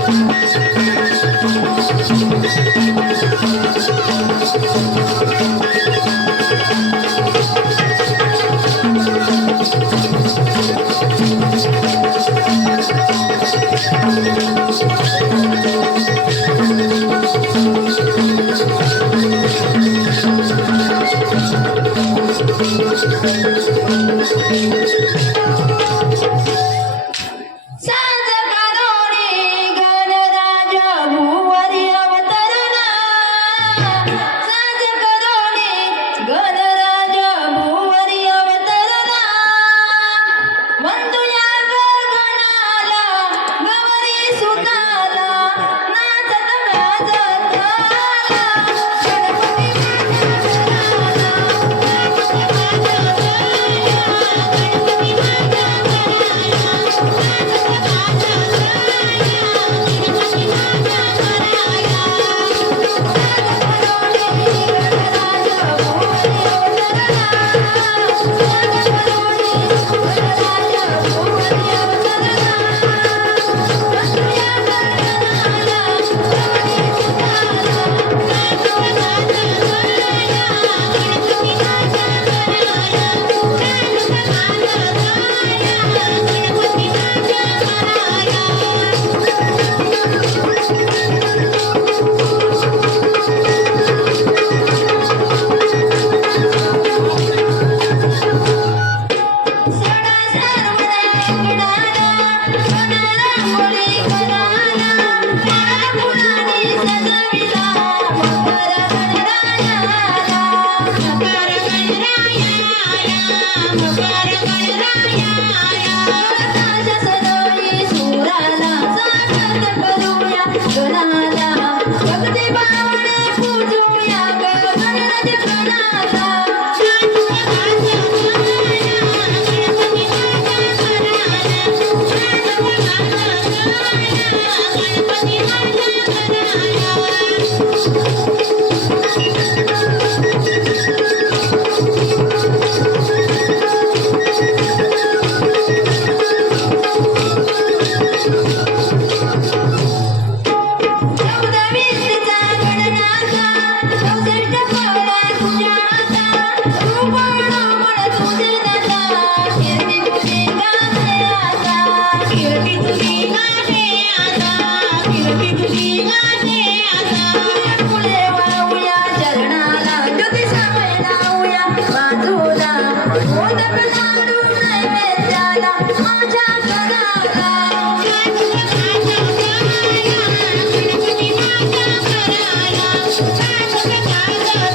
Thank you. Thank you.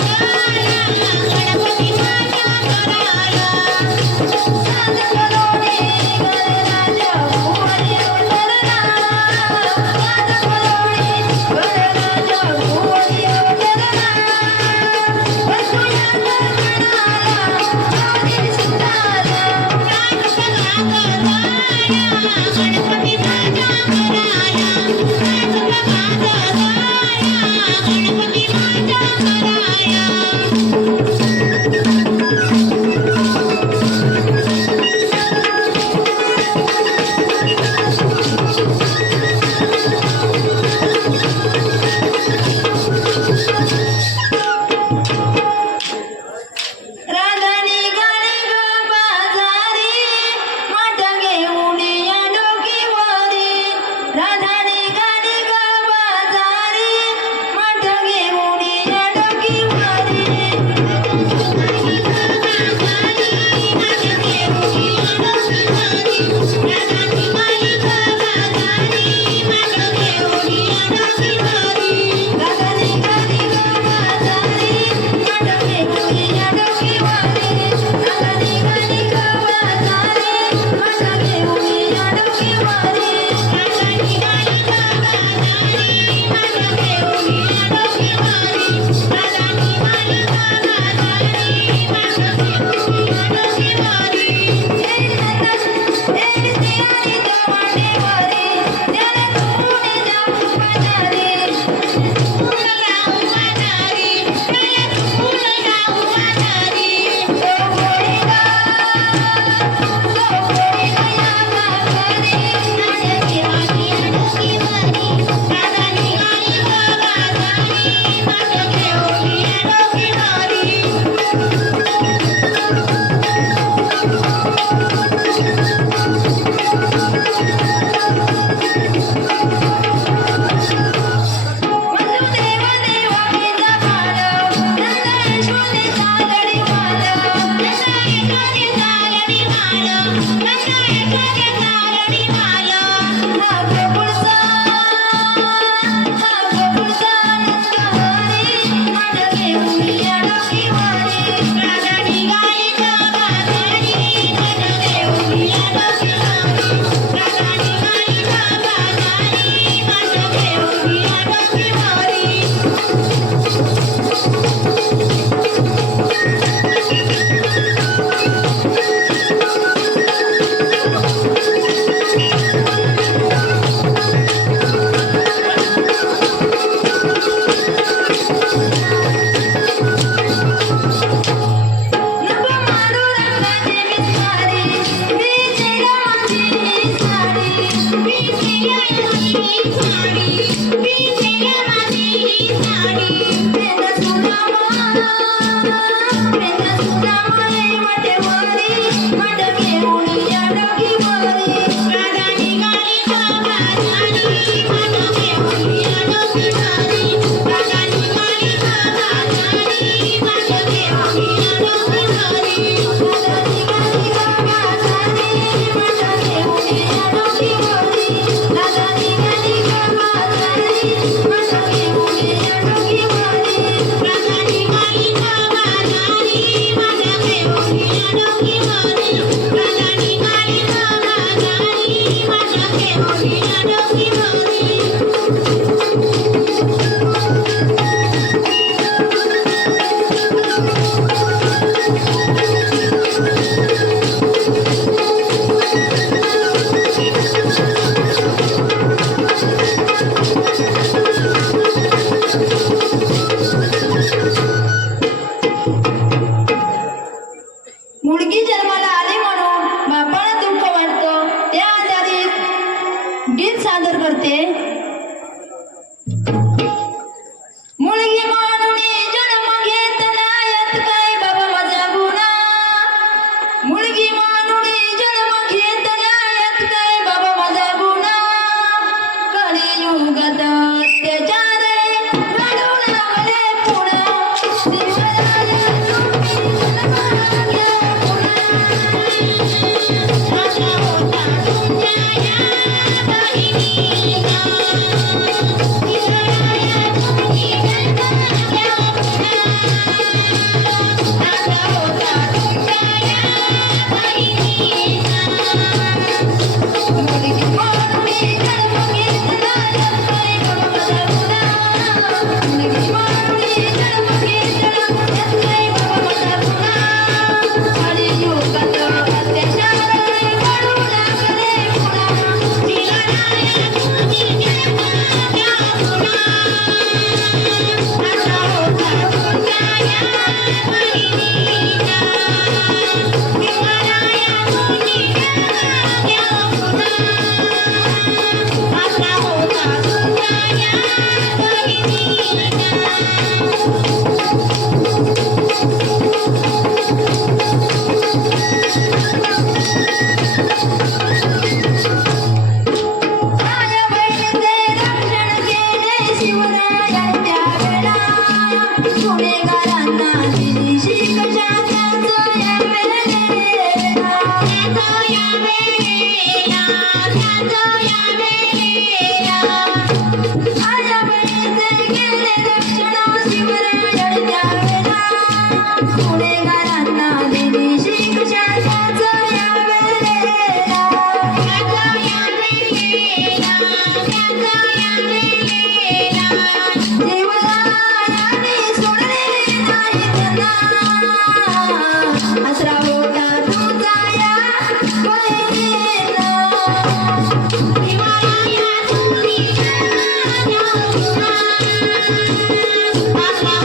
या डोकीवरी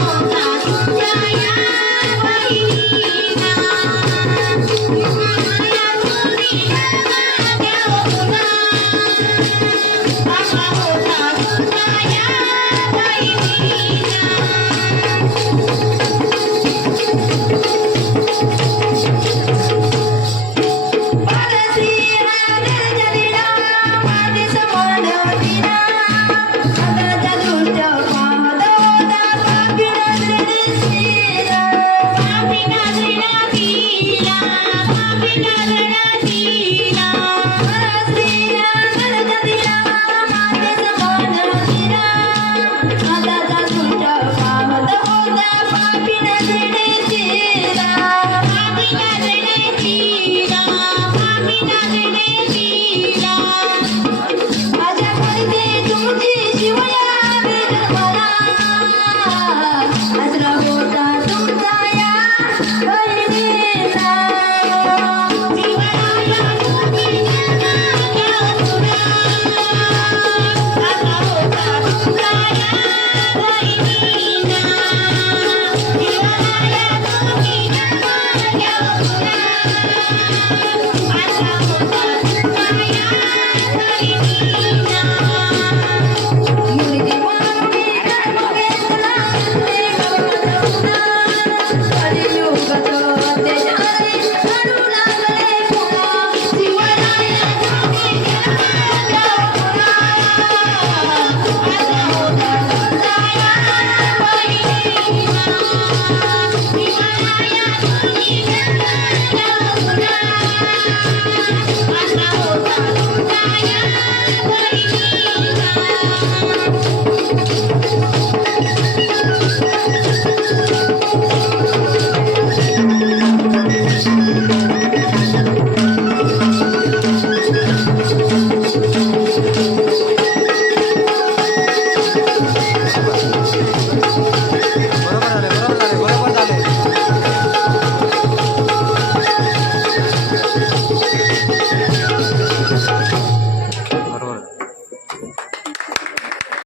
Oh,